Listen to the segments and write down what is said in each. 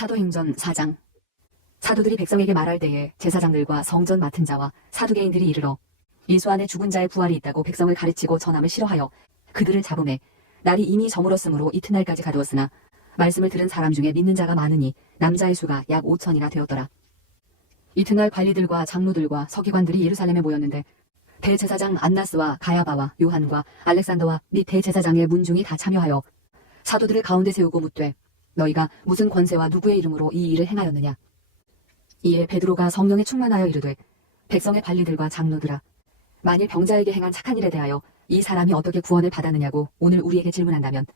사도행전 4장. 사도들이 백성에게 말할 때에 제사장들과 성전 맡은 자와 사두개인들이 이르러 예수 안에 죽은 자의 부활이 있다고 백성을 가르치고 전함을 싫어하여 그들을 잡음에 날이 이미 저물었으므로 이튿날까지 가두었으나 말씀을 들은 사람 중에 믿는 자가 많으니 남자의 수가 약 5천이나 되었더라. 이튿날 관리들과 장로들과 서기관들이 예루살렘에 모였는데 대제사장 안나스와 가야바와 요한과 알렉산더와 및 대제사장의 문중이 다 참여하여 사도들을 가운데 세우고 묻되 너희가 무슨 권세와 누구의 이름으로 이 일을 행하였느냐. 이에 베드로가 성령에 충만하여 이르되 백성의 관리들과 장로들아, 만일 병자에게 행한 착한 일에 대하여 이 사람이 어떻게 구원을 받았느냐고 오늘 우리에게 질문한다면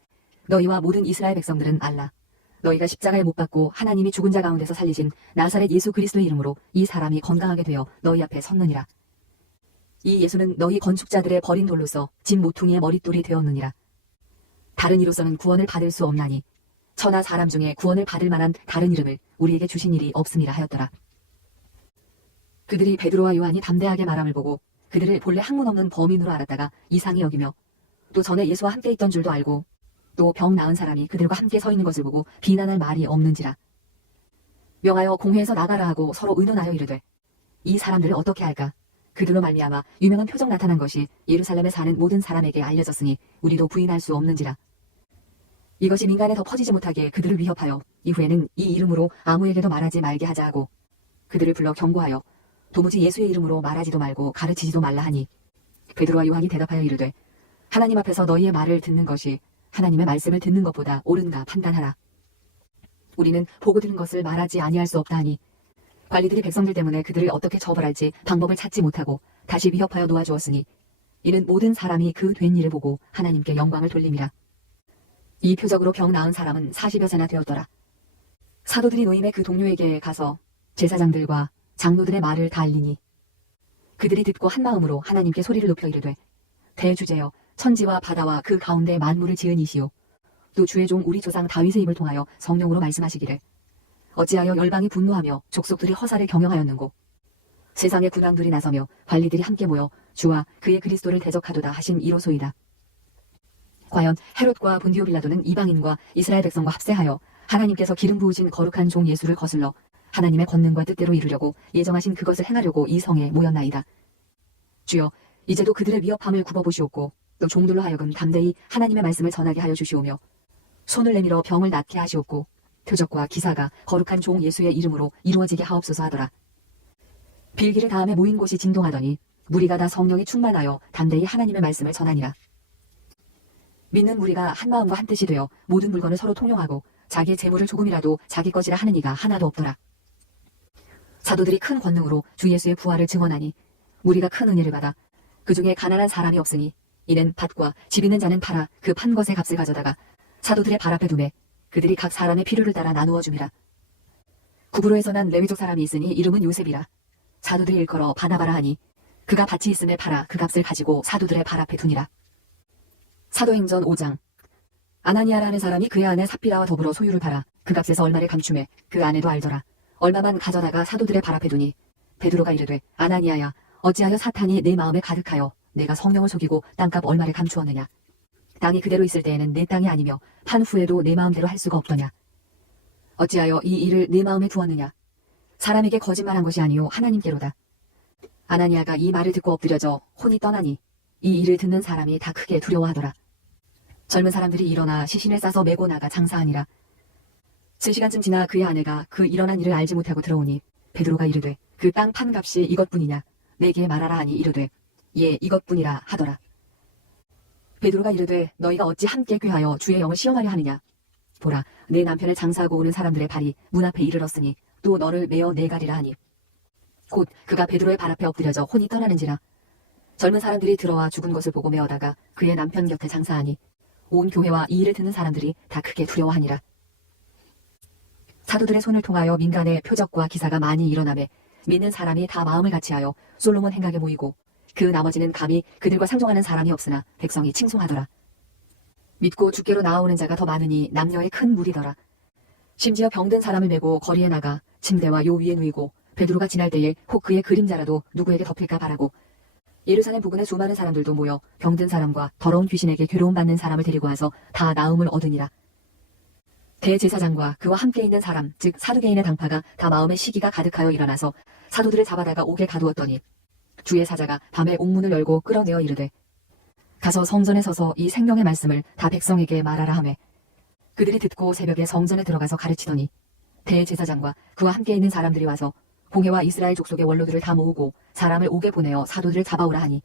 너희와 모든 이스라엘 백성들은 알라. 너희가 십자가에 못 박고 하나님이 죽은 자 가운데서 살리신 나사렛 예수 그리스도의 이름으로 이 사람이 건강하게 되어 너희 앞에 섰느니라. 이 예수는 너희 건축자들의 버린 돌로서 진 모퉁이의 머릿돌이 되었느니라. 다른 이로서는 구원을 받을 수 없나니 천하 사람 중에 구원을 받을 만한 다른 이름을 우리에게 주신 일이 없음이라 하였더라. 그들이 베드로와 요한이 담대하게 말함을 보고 그들을 본래 학문 없는 범인으로 알았다가 이상히 여기며 또 전에 예수와 함께 있던 줄도 알고 또 병 나은 사람이 그들과 함께 서 있는 것을 보고 비난할 말이 없는지라. 명하여 공회에서 나가라 하고 서로 의논하여 이르되 이 사람들을 어떻게 할까? 그들로 말미암아 유명한 표적 나타난 것이 예루살렘에 사는 모든 사람에게 알려졌으니 우리도 부인할 수 없는지라. 이것이 민간에 더 퍼지지 못하게 그들을 위협하여 이후에는 이 이름으로 아무에게도 말하지 말게 하자 하고 그들을 불러 경고하여 도무지 예수의 이름으로 말하지도 말고 가르치지도 말라 하니 베드로와 요한이 대답하여 이르되 하나님 앞에서 너희의 말을 듣는 것이 하나님의 말씀을 듣는 것보다 옳은가 판단하라. 우리는 보고 들은 것을 말하지 아니할 수 없다 하니 관리들이 백성들 때문에 그들을 어떻게 처벌할지 방법을 찾지 못하고 다시 위협하여 놓아주었으니 이는 모든 사람이 그 된 일을 보고 하나님께 영광을 돌림이라. 이 표적으로 병 나은 사람은 40여 세나 되었더라. 사도들이 노임의 그 동료에게 가서 제사장들과 장로들의 말을 다 알리니 그들이 듣고 한 마음으로 하나님께 소리를 높여 이르되 대주제여 천지와 바다와 그 가운데 만물을 지은 이시오 또 주의 종 우리 조상 다윗의 입을 통하여 성령으로 말씀하시기를 어찌하여 열방이 분노하며 족속들이 허사를 경영하였는고 세상의 군왕들이 나서며 관리들이 함께 모여 주와 그의 그리스도를 대적하도다 하신 이로소이다. 과연 헤롯과 본디오 빌라도는 이방인과 이스라엘 백성과 합세하여 하나님께서 기름 부으신 거룩한 종 예수를 거슬러 하나님의 권능과 뜻대로 이루려고 예정하신 그것을 행하려고 이 성에 모였나이다. 주여 이제도 그들의 위협함을 굽어보시옵고 또 종들로 하여금 담대히 하나님의 말씀을 전하게 하여 주시오며 손을 내밀어 병을 낫게 하시옵고 표적과 기사가 거룩한 종 예수의 이름으로 이루어지게 하옵소서 하더라. 빌기를 다음에 모인 곳이 진동하더니 무리가 다 성령이 충만하여 담대히 하나님의 말씀을 전하니라. 믿는 무리가 한 마음과 한 뜻이 되어 모든 물건을 서로 통용하고 자기의 재물을 조금이라도 자기 것이라 하는 이가 하나도 없더라. 사도들이 큰 권능으로 주 예수의 부활을 증언하니 무리가 큰 은혜를 받아 그 중에 가난한 사람이 없으니 이는 밭과 집 있는 자는 팔아 그 판 것의 값을 가져다가 사도들의 발 앞에 두매 그들이 각 사람의 필요를 따라 나누어 줌이라. 구브로에서 난 레위족 사람이 있으니 이름은 요셉이라. 사도들이 일컬어 바나바라 하니 그가 밭이 있음에 팔아 그 값을 가지고 사도들의 발 앞에 두니라. 사도행전 5장. 아나니아라는 사람이 그의 아내 삽비라와 더불어 소유를 팔아 그 값에서 얼마를 감춤해 그 아내도 알더라. 얼마만 가져다가 사도들의 발 앞에 두니 베드로가 이르되 아나니아야 어찌하여 사탄이 내 마음에 가득하여 내가 성령을 속이고 땅값 얼마를 감추었느냐. 땅이 그대로 있을 때에는 내 땅이 아니며 판 후에도 내 마음대로 할 수가 없더냐. 어찌하여 이 일을 내 마음에 두었느냐. 사람에게 거짓말한 것이 아니요 하나님께로다. 아나니아가 이 말을 듣고 엎드려져 혼이 떠나니 이 일을 듣는 사람이 다 크게 두려워하더라. 젊은 사람들이 일어나 시신을 싸서 메고 나가 장사하니라. 3시간쯤 지나 그의 아내가 그 일어난 일을 알지 못하고 들어오니 베드로가 이르되 그 땅 판 값이 이것뿐이냐 내게 말하라 하니 이르되 예 이것뿐이라 하더라. 베드로가 이르되 너희가 어찌 함께 꾀하여 주의 영을 시험하려 하느냐. 보라 내 남편을 장사하고 오는 사람들의 발이 문 앞에 이르렀으니 또 너를 메어 내가리라 하니 곧 그가 베드로의 발 앞에 엎드려져 혼이 떠나는지라. 젊은 사람들이 들어와 죽은 것을 보고 메어다가 그의 남편 곁에 장사하니 온 교회와 이 일을 듣는 사람들이 다 크게 두려워하니라. 사도들의 손을 통하여 민간의 표적과 기사가 많이 일어나매 믿는 사람이 다 마음을 같이하여 솔로몬 행각에 모이고 그 나머지는 감히 그들과 상종하는 사람이 없으나 백성이 칭송하더라. 믿고 주께로 나아오는 자가 더 많으니 남녀의 큰 무리더라. 심지어 병든 사람을 메고 거리에 나가 침대와 요 위에 누이고 베드로가 지날 때에 혹 그의 그림자라도 누구에게 덮일까 바라고 예루살렘 부근의 수많은 사람들도 모여 병든 사람과 더러운 귀신에게 괴로움 받는 사람을 데리고 와서 다 나음을 얻으니라. 대제사장과 그와 함께 있는 사람 즉 사두개인의 당파가 다 마음에 시기가 가득하여 일어나서 사도들을 잡아다가 옥에 가두었더니 주의 사자가 밤에 옥문을 열고 끌어내어 이르되 가서 성전에 서서 이 생명의 말씀을 다 백성에게 말하라 하매 그들이 듣고 새벽에 성전에 들어가서 가르치더니 대제사장과 그와 함께 있는 사람들이 와서 공회와 이스라엘 족속의 원로들을 다 모으고 사람을 옥에 보내어 사도들을 잡아오라 하니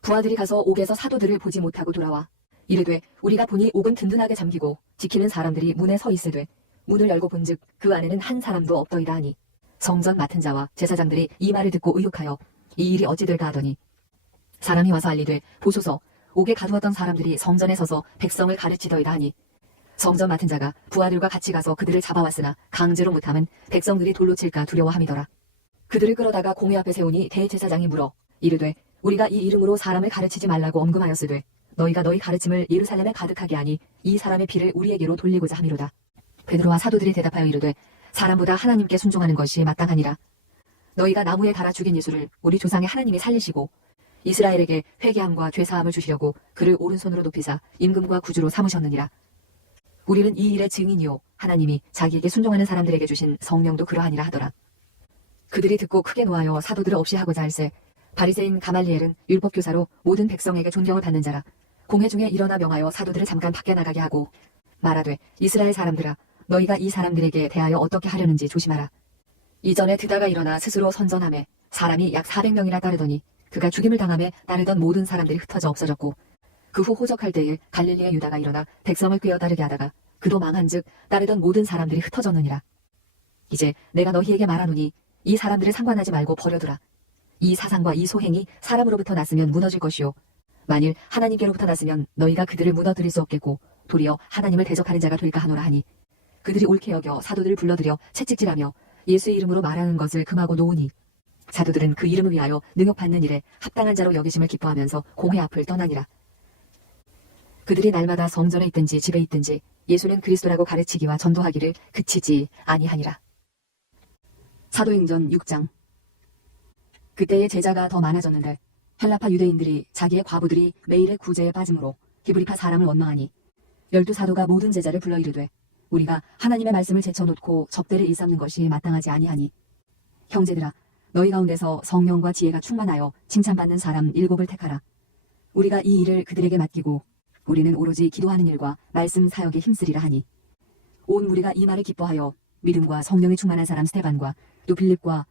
부하들이 가서 옥에서 사도들을 보지 못하고 돌아와 이르되 우리가 보니 옥은 든든하게 잠기고 지키는 사람들이 문에 서 있으되 문을 열고 본즉 그 안에는 한 사람도 없더이다 하니 성전 맡은 자와 제사장들이 이 말을 듣고 의혹하여 이 일이 어찌 될까 하더니 사람이 와서 알리되 보소서 옥에 가두었던 사람들이 성전에 서서 백성을 가르치더이다 하니 성전 맡은 자가 부하들과 같이 가서 그들을 잡아왔으나 강제로 못하면 백성들이 돌로 칠까 두려워함이더라. 그들을 끌어다가 공회 앞에 세우니 대제사장이 물어 이르되 우리가 이 이름으로 사람을 가르치지 말라고 엄금하였으되 너희가 너희 가르침을 예루살렘에 가득하게 하니 이 사람의 피를 우리에게로 돌리고자 함이로다. 베드로와 사도들이 대답하여 이르되 사람보다 하나님께 순종하는 것이 마땅하니라. 너희가 나무에 달아 죽인 예수를 우리 조상의 하나님이 살리시고 이스라엘에게 회개함과 죄사함을 주시려고 그를 오른손으로 높이사 임금과 구주로 삼으셨느니라. 우리는 이 일의 증인이요 하나님이 자기에게 순종하는 사람들에게 주신 성령도 그러하니라 하더라. 그들이 듣고 크게 노하여 사도들을 없이 하고자 할세 바리새인 가말리엘은 율법교사로 모든 백성에게 존경을 받는 자라. 공회 중에 일어나 명하여 사도들을 잠깐 밖에 나가게 하고 말하되 이스라엘 사람들아 너희가 이 사람들에게 대하여 어떻게 하려는지 조심하라. 이전에 드다가 일어나 스스로 선전하매 사람이 약 400명이나 따르더니 그가 죽임을 당하매 따르던 모든 사람들이 흩어져 없어졌고 그 후 호적할 때에 갈릴리의 유다가 일어나 백성을 꾀어 따르게 하다가 그도 망한즉 따르던 모든 사람들이 흩어졌느니라. 이제 내가 너희에게 말하노니 이 사람들을 상관하지 말고 버려두라. 이 사상과 이 소행이 사람으로부터 났으면 무너질 것이요 만일 하나님께로부터 났으면 너희가 그들을 무너뜨릴 수 없겠고 도리어 하나님을 대적하는 자가 될까 하노라 하니 그들이 옳게 여겨 사도들을 불러들여 채찍질하며 예수의 이름으로 말하는 것을 금하고 놓으니 사도들은 그 이름을 위하여 능욕받는 일에 합당한 자로 여기심을 기뻐하면서 공회 앞을 떠나니라. 그들이 날마다 성전에 있든지 집에 있든지 예수는 그리스도라고 가르치기와 전도하기를 그치지 아니하니라. 사도행전 6장. 그때의 제자가 더 많아졌는데 헬라파 유대인들이 자기의 과부들이 매일의 구제에 빠짐으로 히브리파 사람을 원망하니 12사도가 모든 제자를 불러 이르되 우리가 하나님의 말씀을 제쳐놓고 접대를 일삼는 것이 마땅하지 아니하니 형제들아 너희 가운데서 성령과 지혜가 충만하여 칭찬받는 사람 7을 택하라. 우리가 이 일을 그들에게 맡기고 우리는 오로지 기도하는 일과 말씀 사역에 힘쓰리라 하니 온 무리가 이 말을 기뻐하여 믿음과 성령이 충만한 사람 스데반과 또 빌립과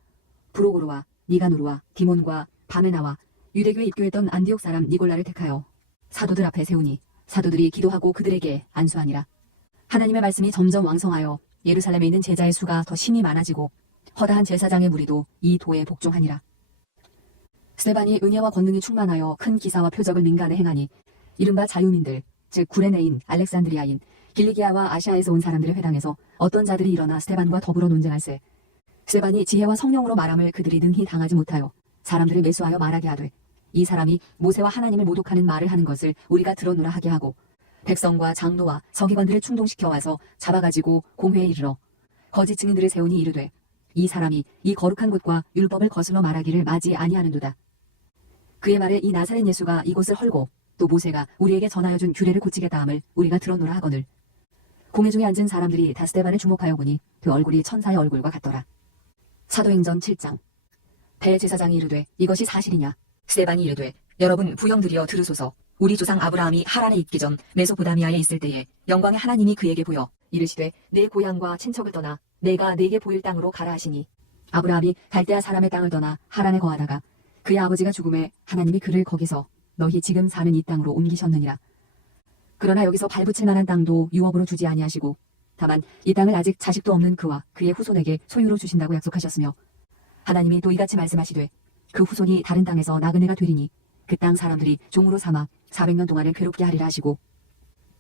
브로고로와 니가노르와 디몬과 바메나와 유대교에 입교했던 안디옥 사람 니골라를 택하여 사도들 앞에 세우니 사도들이 기도하고 그들에게 안수하니라. 하나님의 말씀이 점점 왕성하여 예루살렘에 있는 제자의 수가 더 심히 많아지고 허다한 제사장의 무리도 이 도에 복종하니라. 스데반이 은혜와 권능이 충만하여 큰 기사와 표적을 민간에 행하니 이른바 자유민들 즉 구레네인 알렉산드리아인 길리기아와 아시아에서 온 사람들의 회당에서 어떤 자들이 일어나 스데반과 더불어 논쟁할세 스데반이 지혜와 성령으로 말함을 그들이 능히 당하지 못하여 사람들을 매수하여 말하게 하되 이 사람이 모세와 하나님을 모독하는 말을 하는 것을 우리가 들어노라 하게 하고 백성과 장로와 서기관들을 충동시켜 와서 잡아가지고 공회에 이르러 거짓 증인들을 세우니 이르되 이 사람이 이 거룩한 곳과 율법을 거슬러 말하기를 마지 아니하는도다. 그의 말에 이 나사렛 예수가 이곳을 헐고 또 모세가 우리에게 전하여 준 규례를 고치겠다 함을 우리가 들어노라 하거늘 공회 중에 앉은 사람들이 다 스데반을 주목하여 보니 그 얼굴이 천사의 얼굴과 같더라. 사도행전 7장. 대제사장이 이르되 이것이 사실이냐. 스데반이 이르되 여러분 부형들이여 들으소서. 우리 조상 아브라함이 하란에 있기 전 메소포다미아에 있을 때에 영광의 하나님이 그에게 보여 이르시되 내 고향과 친척을 떠나 내가 네게 보일 땅으로 가라 하시니 아브라함이 갈대아 사람의 땅을 떠나 하란에 거하다가 그의 아버지가 죽음에 하나님이 그를 거기서 너희 지금 사는 이 땅으로 옮기셨느니라. 그러나 여기서 발붙일 만한 땅도 유업으로 주지 아니하시고 다만 이 땅을 아직 자식도 없는 그와 그의 후손에게 소유로 주신다고 약속하셨으며 하나님이 또 이같이 말씀하시되 그 후손이 다른 땅에서 나그네가 되리니 그 땅 사람들이 종으로 삼아 400년 동안을 괴롭게 하리라 하시고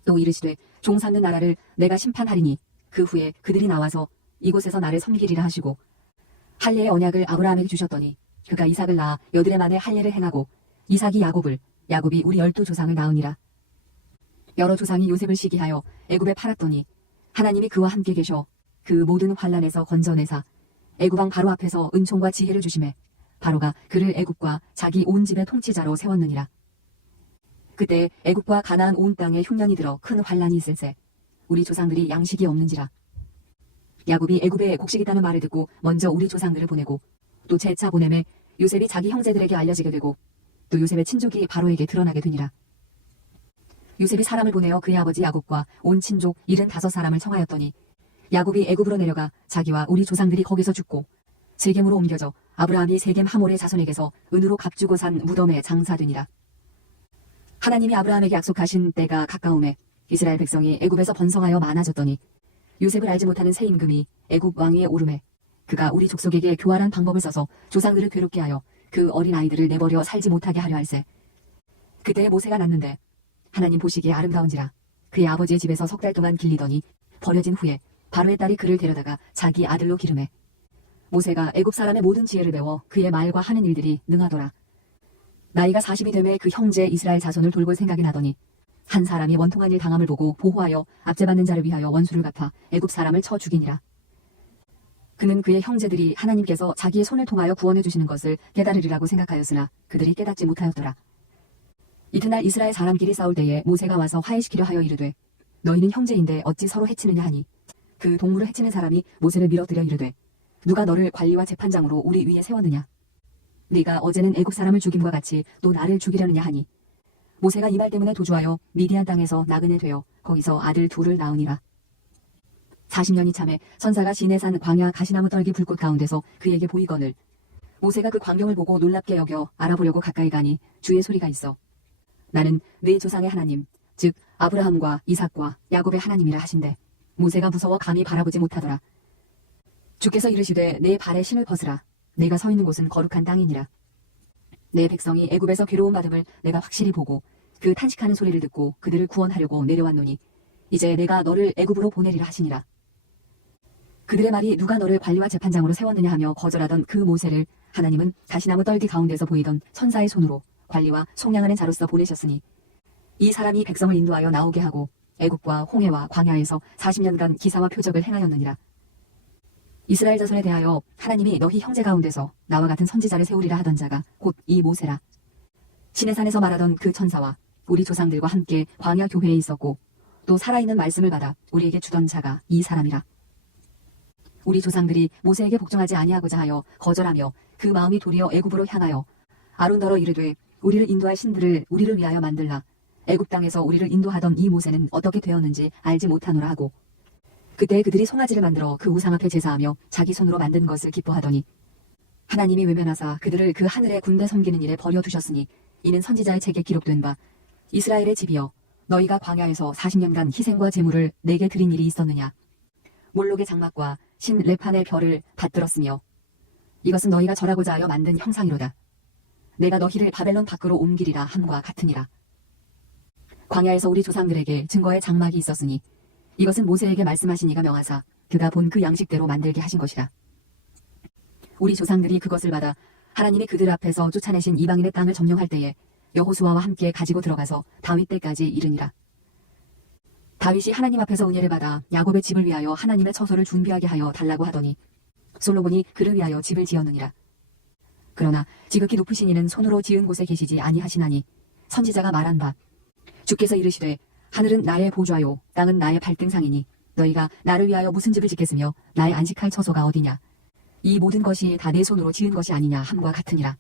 또 이르시되 종 삼는 나라를 내가 심판하리니 그 후에 그들이 나와서 이곳에서 나를 섬기리라 하시고 할례의 언약을 아브라함에게 주셨더니 그가 이삭을 낳아 여드레 만에 할례를 행하고 이삭이 야곱을 야곱이 우리 12조상을 낳으니라. 여러 조상이 요셉을 시기하여 애굽에 팔았더니 하나님이 그와 함께 계셔 그 모든 환난에서 건져내사 애굽 왕 바로 앞에서 은총과 지혜를 주심에 바로가 그를 애굽과 자기 온 집의 통치자로 세웠느니라. 그때 애굽과 가나안 온 땅에 흉년이 들어 큰 환난이 있을세 우리 조상들이 양식이 없는지라. 야곱이 애굽에 곡식 있다는 말을 듣고 먼저 우리 조상들을 보내고 또 재차 보내매 요셉이 자기 형제들에게 알려지게 되고 또 요셉의 친족이 바로에게 드러나게 되니라. 요셉이 사람을 보내어 그의 아버지 야곱과 온 친족 75사람을 청하였더니 야곱이 애굽으로 내려가 자기와 우리 조상들이 거기서 죽고 세겜으로 옮겨져 아브라함이 세겜 하몰의 자손에게서 은으로 값주고 산 무덤에 장사되니라. 하나님이 아브라함에게 약속하신 때가 가까움에 이스라엘 백성이 애굽에서 번성하여 많아졌더니 요셉을 알지 못하는 새 임금이 애굽 왕위에 오르매 그가 우리 족속에게 교활한 방법을 써서 조상들을 괴롭게 하여 그 어린 아이들을 내버려 살지 못하게 하려 할세. 그때 모세가 났는데 하나님 보시기에 아름다운지라. 그의 아버지의 집에서 석 달 동안 길리더니 버려진 후에 바로의 딸이 그를 데려다가 자기 아들로 기르매 모세가 애굽 사람의 모든 지혜를 배워 그의 말과 하는 일들이 능하더라. 나이가 40이 되매 그 형제 이스라엘 자손을 돌볼 생각이 나더니 한 사람이 원통한 일 당함을 보고 보호하여 압제받는 자를 위하여 원수를 갚아 애굽 사람을 쳐 죽이니라. 그는 그의 형제들이 하나님께서 자기의 손을 통하여 구원해 주시는 것을 깨달으리라고 생각하였으나 그들이 깨닫지 못하였더라. 이튿날 이스라엘 사람끼리 싸울 때에 모세가 와서 화해시키려 하여 이르되 너희는 형제인데 어찌 서로 해치느냐 하니 그 동물을 해치는 사람이 모세를 밀어들여 이르되 누가 너를 관리와 재판장으로 우리 위에 세웠느냐? 네가 어제는 애굽 사람을 죽임과 같이 또 나를 죽이려느냐 하니 모세가 이 말 때문에 도주하여 미디안 땅에서 나그네 되어 거기서 아들 둘을 낳으니라. 40년이 참에 선사가 시내산 광야 가시나무 떨기 불꽃 가운데서 그에게 보이거늘 모세가 그 광경을 보고 놀랍게 여겨 알아보려고 가까이 가니 주의 소리가 있어 나는 네 조상의 하나님 즉 아브라함과 이삭과 야곱의 하나님이라 하신대 모세가 무서워 감히 바라보지 못하더라. 주께서 이르시되 내 발에 신을 벗으라 내가 서 있는 곳은 거룩한 땅이니라. 내 백성이 애굽에서 괴로움 받음을 내가 확실히 보고 그 탄식하는 소리를 듣고 그들을 구원하려고 내려왔노니 이제 내가 너를 애굽으로 보내리라 하시니라. 그들의 말이 누가 너를 관리와 재판장으로 세웠느냐 하며 거절하던 그 모세를 하나님은 가시나무 떨기 가운데서 보이던 천사의 손으로 관리와 속량하는 자로서 보내셨으니 이 사람이 백성을 인도하여 나오게 하고 애굽과 홍해와 광야에서 40년간 기사와 표적을 행하였느니라. 이스라엘 자손에 대하여 하나님이 너희 형제 가운데서 나와 같은 선지자를 세우리라 하던 자가 곧 이 모세라. 시내산에서 말하던 그 천사와 우리 조상들과 함께 광야 교회에 있었고 또 살아있는 말씀을 받아 우리에게 주던 자가 이 사람이라. 우리 조상들이 모세에게 복종하지 아니하고자 하여 거절하며 그 마음이 도리어 애굽으로 향하여 아론더러 이르되 우리를 인도할 신들을 우리를 위하여 만들라. 애굽 땅에서 우리를 인도하던 이 모세는 어떻게 되었는지 알지 못하노라 하고 그때 그들이 송아지를 만들어 그 우상 앞에 제사하며 자기 손으로 만든 것을 기뻐하더니 하나님이 외면하사 그들을 그 하늘의 군대 섬기는 일에 버려두셨으니 이는 선지자의 책에 기록된 바 이스라엘의 집이여 너희가 광야에서 40년간 희생과 제물을 내게 드린 일이 있었느냐. 몰록의 장막과 신 레판의 별을 받들었으며 이것은 너희가 절하고자 하여 만든 형상이로다. 내가 너희를 바벨론 밖으로 옮기리라 함과 같으니라. 광야에서 우리 조상들에게 증거의 장막이 있었으니 이것은 모세에게 말씀하신 이가 명하사 그가 본 그 양식대로 만들게 하신 것이라. 우리 조상들이 그것을 받아 하나님이 그들 앞에서 쫓아내신 이방인의 땅을 점령할 때에 여호수아와 함께 가지고 들어가서 다윗 때까지 이르니라. 다윗이 하나님 앞에서 은혜를 받아 야곱의 집을 위하여 하나님의 처소를 준비하게 하여 달라고 하더니 솔로몬이 그를 위하여 집을 지었느니라. 그러나 지극히 높으신 이는 손으로 지은 곳에 계시지 아니하시나니 선지자가 말한 바 주께서 이르시되 하늘은 나의 보좌요 땅은 나의 발등상이니 너희가 나를 위하여 무슨 집을 짓겠으며 나의 안식할 처소가 어디냐. 이 모든 것이 다 내 손으로 지은 것이 아니냐 함과 같으니라.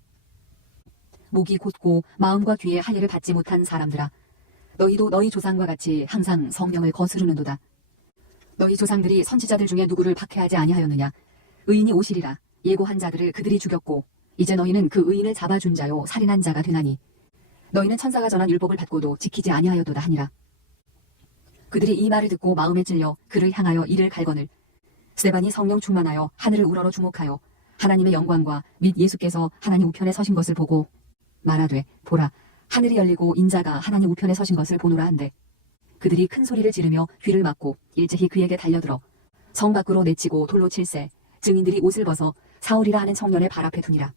목이 곧고 마음과 귀에 할례를 받지 못한 사람들아 너희도 너희 조상과 같이 항상 성령을 거스르는도다. 너희 조상들이 선지자들 중에 누구를 박해하지 아니하였느냐. 의인이 오시리라. 예고한 자들을 그들이 죽였고 이제 너희는 그 의인을 잡아준 자요 살인한 자가 되나니 너희는 천사가 전한 율법을 받고도 지키지 아니하였도다 하니라. 그들이 이 말을 듣고 마음에 찔려 그를 향하여 이를 갈거늘 스데반이 성령 충만하여 하늘을 우러러 주목하여 하나님의 영광과 및 예수께서 하나님 우편에 서신 것을 보고 말하되 보라 하늘이 열리고 인자가 하나님 우편에 서신 것을 보노라 한데 그들이 큰 소리를 지르며 귀를 막고 일제히 그에게 달려들어 성 밖으로 내치고 돌로 칠세 증인들이 옷을 벗어 사울이라 하는 청년의 발 앞에 두니라.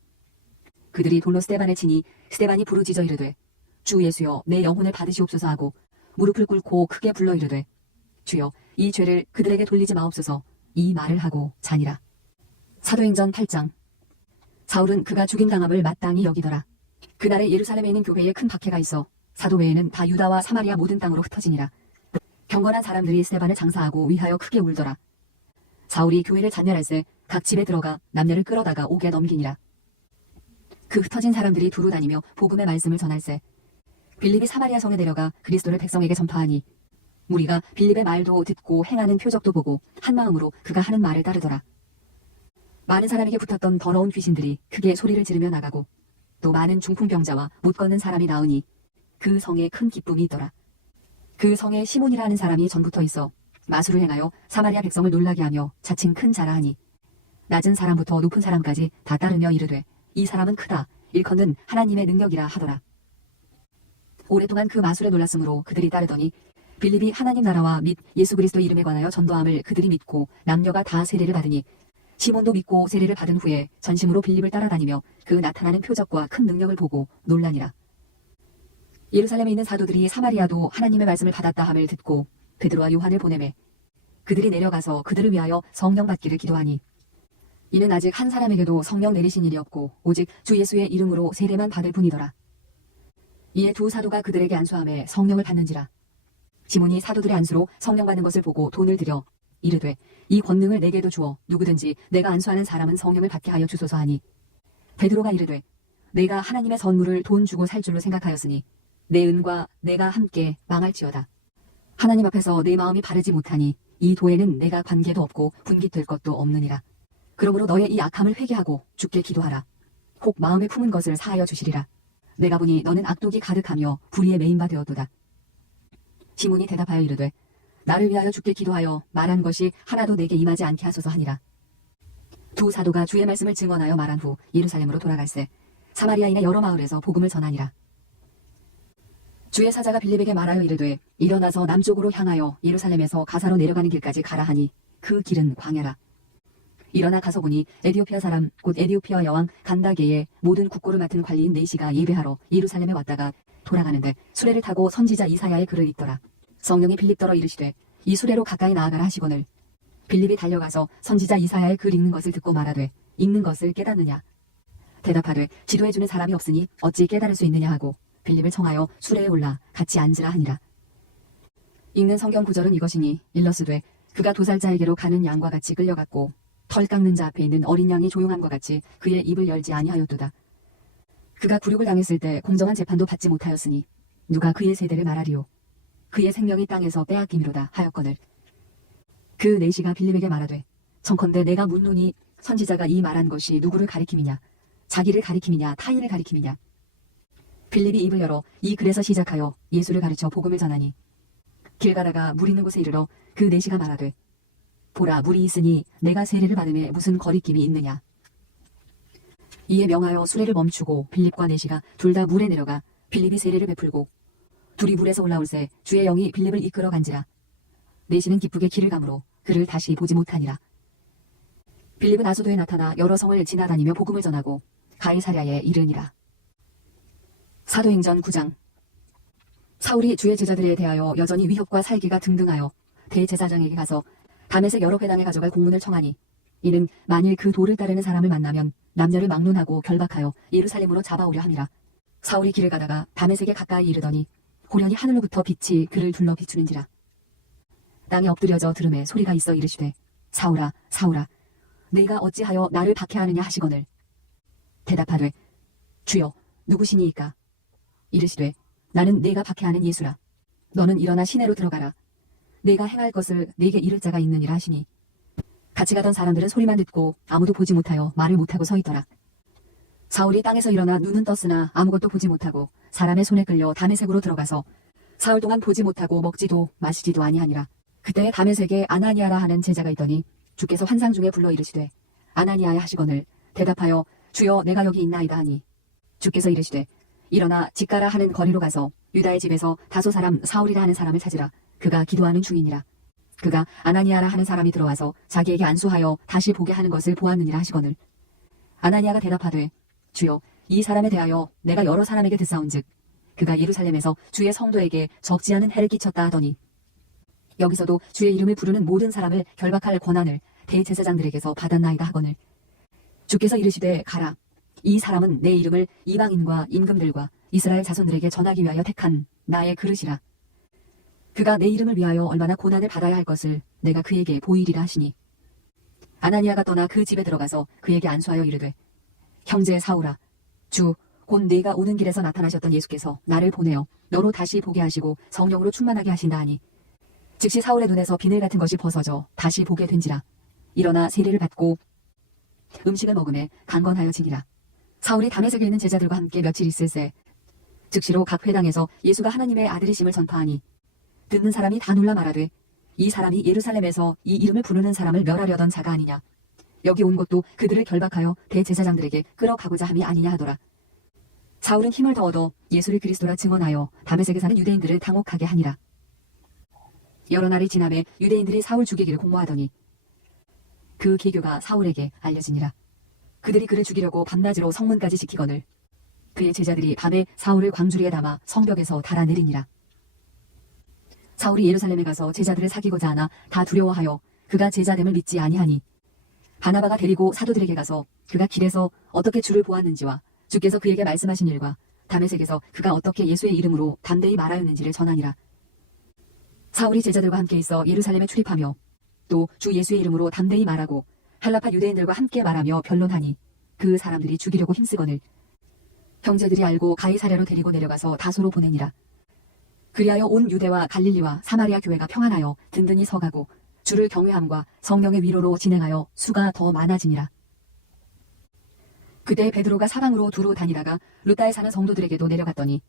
그들이 돌로 스데반을 치니 스데반이 부르짖어 이르되 주 예수여 내 영혼을 받으시옵소서 하고 무릎을 꿇고 크게 불러 이르되 주여 이 죄를 그들에게 돌리지 마옵소서. 이 말을 하고 자니라. 사도행전 8장. 사울은 그가 죽임당함을 마땅히 여기더라. 그날에 예루살렘에 있는 교회에 큰 박해가 있어 사도 외에는 다 유다와 사마리아 모든 땅으로 흩어지니라. 경건한 사람들이 스데반을 장사하고 위하여 크게 울더라. 사울이 교회를 잔멸할새 각 집에 들어가 남녀를 끌어다가 옥에 넘기니라. 그 흩어진 사람들이 두루 다니며 복음의 말씀을 전할새 빌립이 사마리아 성에 내려가 그리스도를 백성에게 전파하니 무리가 빌립의 말도 듣고 행하는 표적도 보고 한 마음으로 그가 하는 말을 따르더라. 많은 사람에게 붙었던 더러운 귀신들이 크게 소리를 지르며 나가고 또 많은 중풍병자와 못 걷는 사람이 나으니 그 성에 큰 기쁨이 있더라. 그 성에 시몬이라는 사람이 전부터 있어 마술을 행하여 사마리아 백성을 놀라게 하며 자칭 큰 자라하니 낮은 사람부터 높은 사람까지 다 따르며 이르되 이 사람은 크다 일컫는 하나님의 능력이라 하더라. 오랫동안 그 마술에 놀랐으므로 그들이 따르더니 빌립이 하나님 나라와 및 예수 그리스도 이름에 관하여 전도함을 그들이 믿고 남녀가 다 세례를 받으니 시몬도 믿고 세례를 받은 후에 전심으로 빌립을 따라다니며 그 나타나는 표적과 큰 능력을 보고 놀라니라. 예루살렘에 있는 사도들이 사마리아도 하나님의 말씀을 받았다 함을 듣고 베드로와 요한을 보내매 그들이 내려가서 그들을 위하여 성령 받기를 기도하니 이는 아직 한 사람에게도 성령 내리신 일이 없고 오직 주 예수의 이름으로 세례만 받을 뿐이더라. 이에 두 사도가 그들에게 안수하매 성령을 받는지라. 시몬이 사도들의 안수로 성령 받는 것을 보고 돈을 들여 이르되 이 권능을 내게도 주어 누구든지 내가 안수하는 사람은 성령을 받게 하여 주소서 하니 베드로가 이르되 내가 하나님의 선물을 돈 주고 살 줄로 생각하였으니 내 은과 내가 함께 망할지어다. 하나님 앞에서 내 마음이 바르지 못하니 이 도에는 내가 관계도 없고 분깃될 것도 없느니라. 그러므로 너의 이 악함을 회개하고 주께 기도하라. 혹 마음에 품은 것을 사하여 주시리라. 내가 보니 너는 악독이 가득하며 불의에 매인 바 되었도다. 시몬이 대답하여 이르되 나를 위하여 주께 기도하여 말한 것이 하나도 내게 임하지 않게 하소서 하니라. 두 사도가 주의 말씀을 증언하여 말한 후 예루살렘으로 돌아갈새 사마리아인의 여러 마을에서 복음을 전하니라. 주의 사자가 빌립에게 말하여 이르되 일어나서 남쪽으로 향하여 예루살렘에서 가사로 내려가는 길까지 가라 하니 그 길은 광야라. 일어나 가서 보니 에디오피아 사람 곧 에디오피아 여왕 간다게의 모든 국고를 맡은 관리인 네시가 예배하러 예루살렘에 왔다가 돌아가는데 수레를 타고 선지자 이사야의 글을 읽더라. 성령이 빌립더러 이르시되 이 수레로 가까이 나아가라 하시거늘 빌립이 달려가서 선지자 이사야의 글 읽는 것을 듣고 말하되 읽는 것을 깨닫느냐. 대답하되 지도해주는 사람이 없으니 어찌 깨달을 수 있느냐 하고 빌립을 청하여 수레에 올라 같이 앉으라 하니라. 읽는 성경 구절은 이것이니 일러스되 그가 도살자에게로 가는 양과 같이 끌려갔고 털 깎는 자 앞에 있는 어린 양이 조용함과 같이 그의 입을 열지 아니하였도다. 그가 굴욕을 당했을 때 공정한 재판도 받지 못하였으니 누가 그의 세대를 말하리요. 그의 생명이 땅에서 빼앗김이로다 하였거늘 그 네시가 빌립에게 말하되 청컨대 내가 묻노니 선지자가 이 말한 것이 누구를 가리킴이냐 자기를 가리킴이냐 타인을 가리킴이냐. 빌립이 입을 열어 이 글에서 시작하여 예수를 가르쳐 복음을 전하니 길 가다가 물 있는 곳에 이르러 그 네시가 말하되 보라 물이 있으니 내가 세례를 받음에 무슨 거리낌이 있느냐. 이에 명하여 수레를 멈추고 빌립과 네시가 둘 다 물에 내려가 빌립이 세례를 베풀고 둘이 물에서 올라올새 주의 영이 빌립을 이끌어 간지라. 네시는 기쁘게 길을 가므로 그를 다시 보지 못하니라. 빌립은 아소도에 나타나 여러 성을 지나다니며 복음을 전하고 가이사랴에 이르니라. 사도행전 9장. 사울이 주의 제자들에 대하여 여전히 위협과 살기가 등등하여 대제사장에게 가서 다메섹 여러 회당에 가져갈 공문을 청하니 이는 만일 그 도를 따르는 사람을 만나면 남녀를 막론하고 결박하여 예루살렘으로 잡아오려 함이라. 사울이 길을 가다가 다메섹에 가까이 이르더니 호련히 하늘로부터 빛이 그를 둘러 비추는지라. 땅에 엎드려져 들음에 소리가 있어 이르시되 사울아 사울아 네가 어찌하여 나를 박해하느냐 하시거늘 대답하되 주여 누구시니이까. 이르시되 나는 네가 박해하는 예수라. 너는 일어나 시내로 들어가라. 네가 행할 것을 네게 이를 자가 있느니라 하시니 같이 가던 사람들은 소리만 듣고 아무도 보지 못하여 말을 못하고 서 있더라. 사울이 땅에서 일어나 눈은 떴으나 아무것도 보지 못하고 사람의 손에 끌려 다메섹으로 들어가서 사흘 동안 보지 못하고 먹지도 마시지도 아니하니라. 그때 다메섹에 아나니아라 하는 제자가 있더니 주께서 환상 중에 불러 이르시되 아나니아야 하시거늘 대답하여 주여 내가 여기 있나이다 하니 주께서 이르시되 일어나 직가라 하는 거리로 가서 유다의 집에서 다소 사람 사울이라 하는 사람을 찾으라. 그가 기도하는 중이니라. 그가 아나니아라 하는 사람이 들어와서 자기에게 안수하여 다시 보게 하는 것을 보았느니라 하시거늘 아나니아가 대답하되 주여 이 사람에 대하여 내가 여러 사람에게 듣사온즉 그가 예루살렘에서 주의 성도에게 적지 않은 해를 끼쳤다 하더니 여기서도 주의 이름을 부르는 모든 사람을 결박할 권한을 대제사장들에게서 받았나이다 하거늘 주께서 이르시되 가라. 이 사람은 내 이름을 이방인과 임금들과 이스라엘 자손들에게 전하기 위하여 택한 나의 그릇이라. 그가 내 이름을 위하여 얼마나 고난을 받아야 할 것을 내가 그에게 보이리라 하시니 아나니아가 떠나 그 집에 들어가서 그에게 안수하여 이르되 형제 사울아 주 곧 네가 오는 길에서 나타나셨던 예수께서 나를 보내어 너로 다시 보게 하시고 성령으로 충만하게 하신다 하니 즉시 사울의 눈에서 비늘 같은 것이 벗어져 다시 보게 된지라. 일어나 세례를 받고 음식을 먹음에 강건하여지니라. 사울이 다메섹에 있는 제자들과 함께 며칠 있을새 즉시로 각 회당에서 예수가 하나님의 아들이심을 전파하니 듣는 사람이 다 놀라 말하되 이 사람이 예루살렘에서 이 이름을 부르는 사람을 멸하려던 자가 아니냐. 여기 온 것도 그들을 결박하여 대제사장들에게 끌어가고자 함이 아니냐 하더라. 사울은 힘을 더 얻어 예수를 그리스도라 증언하여 다메섹에 사는 유대인들을 당혹하게 하니라. 여러 날이 지남에 유대인들이 사울 죽이기를 공모하더니 그 계교가 사울에게 알려지니라. 그들이 그를 죽이려고 밤낮으로 성문까지 지키거늘 그의 제자들이 밤에 사울을 광주리에 담아 성벽에서 달아내리니라. 사울이 예루살렘에 가서 제자들을 사귀고자 하나 다 두려워하여 그가 제자됨을 믿지 아니하니 바나바가 데리고 사도들에게 가서 그가 길에서 어떻게 주를 보았는지와 주께서 그에게 말씀하신 일과 다메섹에서 그가 어떻게 예수의 이름으로 담대히 말하였는지를 전하니라. 사울이 제자들과 함께 있어 예루살렘에 출입하며 또 주 예수의 이름으로 담대히 말하고 헬라파 유대인들과 함께 말하며 변론하니 그 사람들이 죽이려고 힘쓰거늘 형제들이 알고 가이사랴로 데리고 내려가서 다소로 보내니라. 그리하여 온 유대와 갈릴리와 사마리아 교회가 평안하여 든든히 서가고 주를 경외함과 성령의 위로로 진행하여 수가 더 많아지니라. 그때 베드로가 사방으로 두루 다니다가 루다에 사는 성도들에게도 내려갔더니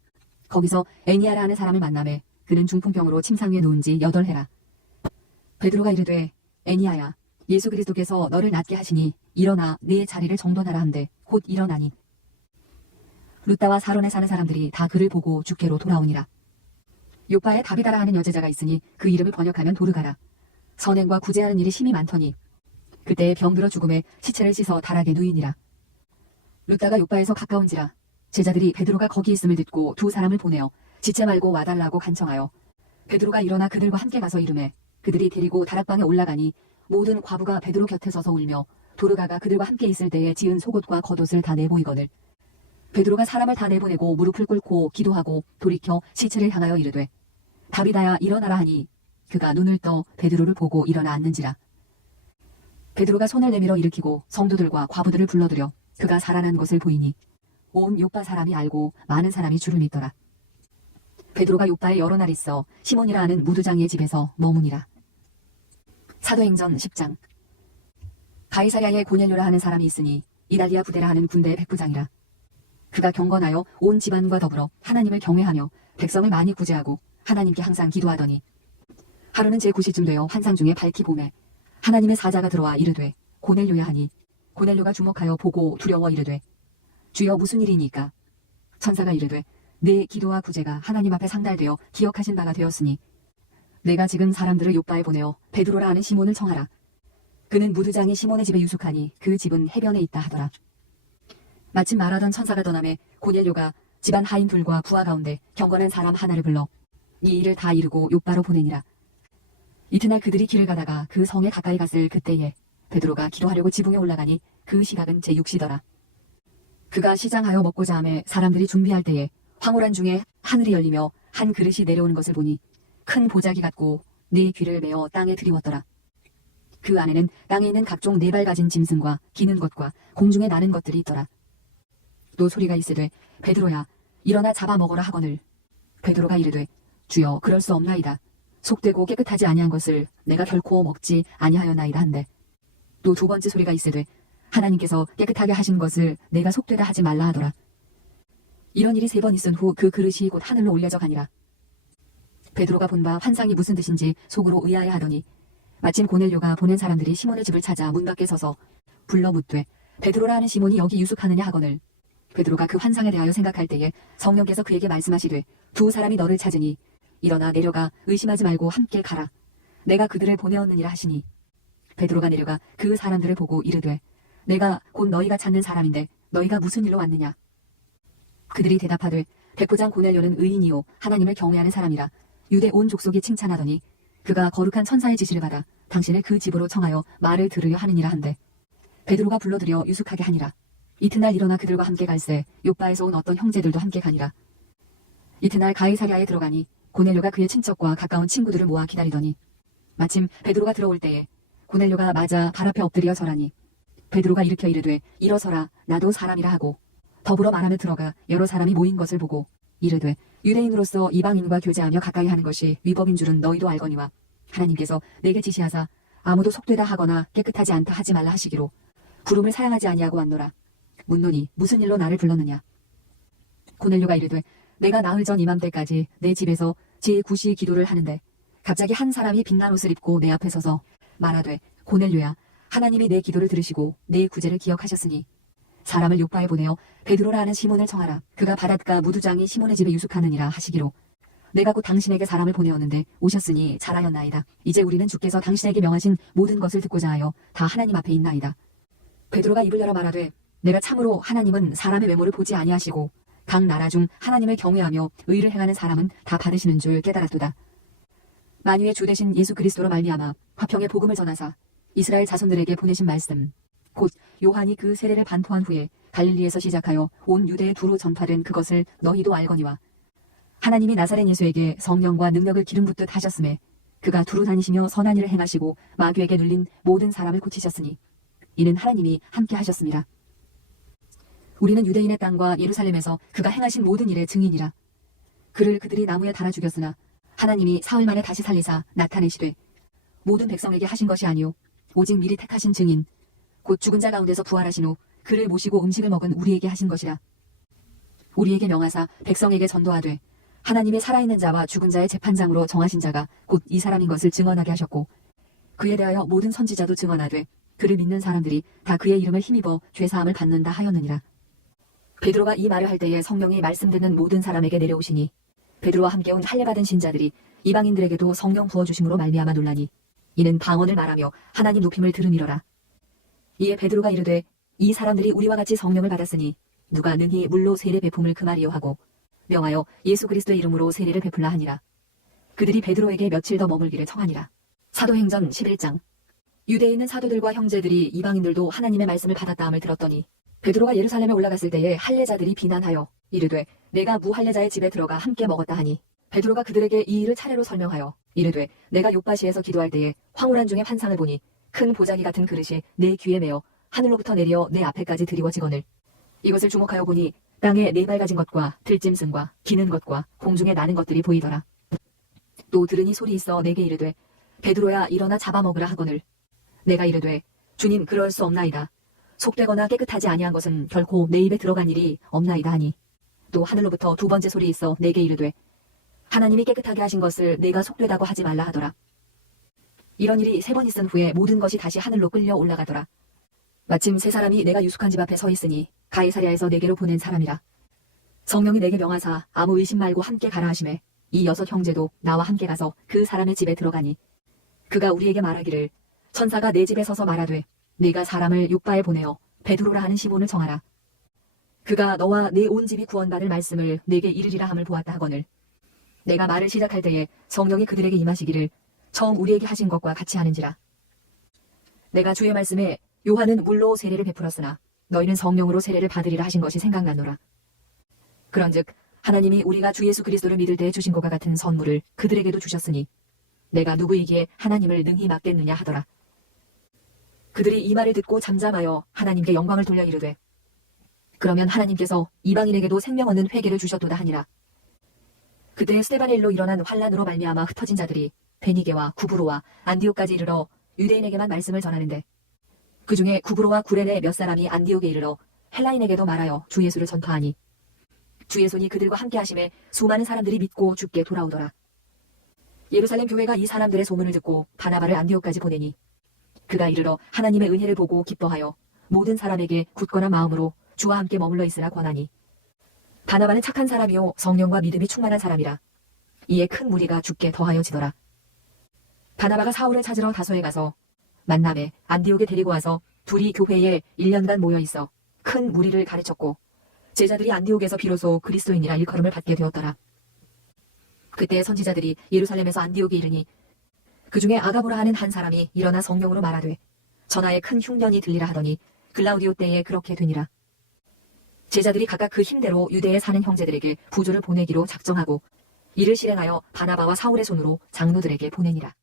거기서 애니아라 하는 사람을 만나매 그는 중풍병으로 침상 위에 누운 지 8해라. 베드로가 이르되 애니아야 예수 그리스도께서 너를 낫게 하시니 일어나 네 자리를 정돈하라 한데 곧 일어나니 루다와 사론에 사는 사람들이 다 그를 보고 주께로 돌아오니라. 요파에 다비다라 하는 여제자가 있으니 그 이름을 번역하면 도르가라. 선행과 구제하는 일이 심히 많더니 그때 병들어 죽음에 시체를 씻어 다락에 누이니라. 루다가 요파에서 가까운지라 제자들이 베드로가 거기 있음을 듣고 두 사람을 보내어 지체 말고 와달라고 간청하여 베드로가 일어나 그들과 함께 가서 이르매 그들이 데리고 다락방에 올라가니 모든 과부가 베드로 곁에 서서 울며 도르가가 그들과 함께 있을 때에 지은 속옷과 겉옷을 다 내보이거늘 베드로가 사람을 다 내보내고 무릎을 꿇고 기도하고 돌이켜 시체를 향하여 이르되 다비다야 일어나라 하니 그가 눈을 떠 베드로를 보고 일어나 앉는지라. 베드로가 손을 내밀어 일으키고 성도들과 과부들을 불러들여 그가 살아난 것을 보이니 온 요파 사람이 알고 많은 사람이 주를 믿더라. 베드로가 요파에 여러 날 있어 시몬이라 하는 무두장이의 집에서 머무니라. 사도행전 10장. 가이사랴에 고넬료라 하는 사람이 있으니 이달리아 부대라 하는 군대의 백부장이라. 그가 경건하여 온 집안과 더불어 하나님을 경외하며 백성을 많이 구제하고 하나님께 항상 기도하더니 하루는 제9시쯤 되어 환상 중에 밝히 보매 하나님의 사자가 들어와 이르되 고넬료야 하니 고넬료가 주목하여 보고 두려워 이르되 주여 무슨 일이니까. 천사가 이르되 내 기도와 구제가 하나님 앞에 상달되어 기억하신 바가 되었으니 내가 지금 사람들을 요바에 보내어 베드로라 하는 시몬을 청하라. 그는 무두장이 시몬의 집에 유숙하니 그 집은 해변에 있다 하더라. 마침 말하던 천사가 떠나매 고넬료가 집안 하인 둘과 부하 가운데 경건한 사람 하나를 불러 이 일을 다 이루고 요바로 보내니라. 이튿날 그들이 길을 가다가 그 성에 가까이 갔을 그때에 베드로가 기도하려고 지붕에 올라가니 그 시각은 제6시더라. 그가 시장하여 먹고자 하매 사람들이 준비할 때에 황홀한 중에 하늘이 열리며 한 그릇이 내려오는 것을 보니 큰 보자기 같고 네 귀를 메어 땅에 들이웠더라. 그 안에는 땅에 있는 각종 네 발 가진 짐승과 기는 것과 공중에 나는 것들이 있더라. 또 소리가 있으되 베드로야 일어나 잡아 먹어라 하거늘 베드로가 이르되 주여 그럴 수 없나이다. 속되고 깨끗하지 아니한 것을 내가 결코 먹지 아니하였나이다 한데 또 두 번째 소리가 있으되 하나님께서 깨끗하게 하신 것을 내가 속되다 하지 말라 하더라. 이런 일이 3번 있은 후 그 그릇이 곧 하늘로 올려져 가니라. 베드로가 본 바 환상이 무슨 뜻인지 속으로 의아해 하더니 마침 고넬료가 보낸 사람들이 시몬의 집을 찾아 문 밖에 서서 불러 묻되 베드로라 하는 시몬이 여기 유숙하느냐 하거늘 베드로가 그 환상에 대하여 생각할 때에 성령께서 그에게 말씀하시되 두 사람이 너를 찾으니 일어나 내려가 의심하지 말고 함께 가라. 내가 그들을 보내었느니라 하시니 베드로가 내려가 그 사람들을 보고 이르되 내가 곧 너희가 찾는 사람인데 너희가 무슨 일로 왔느냐. 그들이 대답하되 백부장 고넬료는 의인이요 하나님을 경외하는 사람이라 유대 온 족속이 칭찬하더니 그가 거룩한 천사의 지시를 받아 당신을 그 집으로 청하여 말을 들으려 하느니라 한데 베드로가 불러들여 유숙하게 하니라. 이튿날 일어나 그들과 함께 갈새 요바에서 온 어떤 형제들도 함께 가니라. 이튿날 가이사랴에 들어가니 고넬료가 그의 친척과 가까운 친구들을 모아 기다리더니 마침 베드로가 들어올 때에 고넬료가 맞아 발 앞에 엎드려 절하니 베드로가 일으켜 이르되 일어서라 나도 사람이라 하고 더불어 말하며 들어가 여러 사람이 모인 것을 보고 이르되 유대인으로서 이방인과 교제하며 가까이 하는 것이 위법인 줄은 너희도 알거니와 하나님께서 내게 지시하사 아무도 속되다 하거나 깨끗하지 않다 하지 말라 하시기로 부름을 사양하지 아니하고 왔노라. 묻노니 무슨 일로 나를 불렀느냐. 고넬료가 이르되 내가 나흘 전 이맘때까지 내 집에서 제9시 기도를 하는데 갑자기 한 사람이 빛난 옷을 입고 내 앞에 서서 말하되 고넬료야 하나님이 내 기도를 들으시고 내 구제를 기억하셨으니 사람을 요파에 보내어 베드로라 하는 시몬을 청하라. 그가 바닷가 무두장이 시몬의 집에 유숙하느니라 하시기로 내가 곧 당신에게 사람을 보내었는데 오셨으니 잘하였나이다. 이제 우리는 주께서 당신에게 명하신 모든 것을 듣고자 하여 다 하나님 앞에 있나이다. 베드로가 입을 열어 말하되 내가 참으로 하나님은 사람의 외모를 보지 아니하시고 각 나라 중 하나님을 경외하며 의를 행하는 사람은 다 받으시는 줄 깨달았도다. 만유의 주 되신 예수 그리스도로 말미암아 화평의 복음을 전하사 이스라엘 자손들에게 보내신 말씀 곧 요한이 그 세례를 반포한 후에 갈릴리에서 시작하여 온 유대에 두루 전파된 그것을 너희도 알거니와 하나님이 나사렛 예수에게 성령과 능력을 기름 붓듯 하셨음에 그가 두루 다니시며 선한 일을 행하시고 마귀에게 눌린 모든 사람을 고치셨으니 이는 하나님이 함께 하셨습니다. 우리는 유대인의 땅과 예루살렘에서 그가 행하신 모든 일의 증인이라. 그를 그들이 나무에 달아 죽였으나 하나님이 사흘 만에 다시 살리사 나타내시되 모든 백성에게 하신 것이 아니요 오직 미리 택하신 증인 곧 죽은 자 가운데서 부활하신 후 그를 모시고 음식을 먹은 우리에게 하신 것이라. 우리에게 명하사 백성에게 전도하되 하나님의 살아있는 자와 죽은 자의 재판장으로 정하신 자가 곧 이 사람인 것을 증언하게 하셨고 그에 대하여 모든 선지자도 증언하되 그를 믿는 사람들이 다 그의 이름을 힘입어 죄사함을 받는다 하였느니라. 베드로가 이 말을 할 때에 성령이 말씀 듣는 모든 사람에게 내려오시니 베드로와 함께 온 할례받은 신자들이 이방인들에게도 성령 부어주심으로 말미암아 놀라니 이는 방언을 말하며 하나님 높임을 들음이러라. 이에 베드로가 이르되 이 사람들이 우리와 같이 성령을 받았으니 누가 능히 물로 세례 베품을 금하리요 하고 명하여 예수 그리스도의 이름으로 세례를 베풀라 하니라. 그들이 베드로에게 며칠 더 머물기를 청하니라. 사도행전 11장. 유대에 있는 사도들과 형제들이 이방인들도 하나님의 말씀을 받았다함을 들었더니 베드로가 예루살렘에 올라갔을 때에 할례자들이 비난하여 이르되 내가 무할례자의 집에 들어가 함께 먹었다 하니 베드로가 그들에게 이 일을 차례로 설명하여 이르되 내가 욥바시에서 기도할 때에 황홀한 중에 환상을 보니 큰 보자기 같은 그릇이 내 귀에 매어 하늘로부터 내려 내 앞에까지 드리워지거늘 이것을 주목하여 보니 땅에 네 발가진 것과 들짐승과 기는 것과 공중에 나는 것들이 보이더라. 또 들으니 소리 있어 내게 이르되 베드로야 일어나 잡아먹으라 하거늘 내가 이르되 주님 그럴 수 없나이다. 속되거나 깨끗하지 아니한 것은 결코 내 입에 들어간 일이 없나이다 하니 또 하늘로부터 두 번째 소리 있어 내게 이르되 하나님이 깨끗하게 하신 것을 내가 속되다고 하지 말라 하더라. 이런 일이 3번 있은 후에 모든 것이 다시 하늘로 끌려 올라가더라. 마침 세 사람이 내가 유숙한 집 앞에 서 있으니 가이사랴에서 내게로 보낸 사람이라. 성령이 내게 명하사 아무 의심 말고 함께 가라 하시매 이 6 형제도 나와 함께 가서 그 사람의 집에 들어가니 그가 우리에게 말하기를 천사가 내 집에 서서 말하되 네가 사람을 욥바에 보내어 베드로라 하는 시몬을 정하라. 그가 너와 내 온 집이 구원받을 말씀을 내게 이르리라 함을 보았다 하거늘 내가 말을 시작할 때에 성령이 그들에게 임하시기를 처음 우리에게 하신 것과 같이 하는지라. 내가 주의 말씀에 요한은 물로 세례를 베풀었으나 너희는 성령으로 세례를 받으리라 하신 것이 생각나노라. 그런즉 하나님이 우리가 주 예수 그리스도를 믿을 때에 주신 것과 같은 선물을 그들에게도 주셨으니 내가 누구이기에 하나님을 능히 막겠느냐 하더라. 그들이 이 말을 듣고 잠잠하여 하나님께 영광을 돌려 이르되 그러면 하나님께서 이방인에게도 생명 얻는 회개를 주셨도다 하니라. 그때 스데바넬로 일어난 환란으로 말미암아 흩어진 자들이 베니게와 구브로와 안디옥까지 이르러 유대인에게만 말씀을 전하는데 그 중에 구브로와 구레네 몇 사람이 안디옥에 이르러 헬라인에게도 말하여 주 예수를 전파하니 주의 손이 그들과 함께 하심에 수많은 사람들이 믿고 주께 돌아오더라. 예루살렘 교회가 이 사람들의 소문을 듣고 바나바를 안디옥까지 보내니 그가 이르러 하나님의 은혜를 보고 기뻐하여 모든 사람에게 굳건한 마음으로 주와 함께 머물러 있으라 권하니 바나바는 착한 사람이요 성령과 믿음이 충만한 사람이라. 이에 큰 무리가 주께 더하여지더라. 바나바가 사울을 찾으러 다소에 가서 만남에 안디옥에 데리고 와서 둘이 교회에 1년간 모여 있어 큰 무리를 가르쳤고 제자들이 안디옥에서 비로소 그리스도인이라 일컬음을 받게 되었더라. 그때 선지자들이 예루살렘에서 안디옥에 이르니 그 중에 아가보라 하는 한 사람이 일어나 성령으로 말하되 전하에 큰 흉년이 들리라 하더니 글라우디오 때에 그렇게 되니라. 제자들이 각각 그 힘대로 유대에 사는 형제들에게 부조를 보내기로 작정하고 이를 실행하여 바나바와 사울의 손으로 장로들에게 보내니라.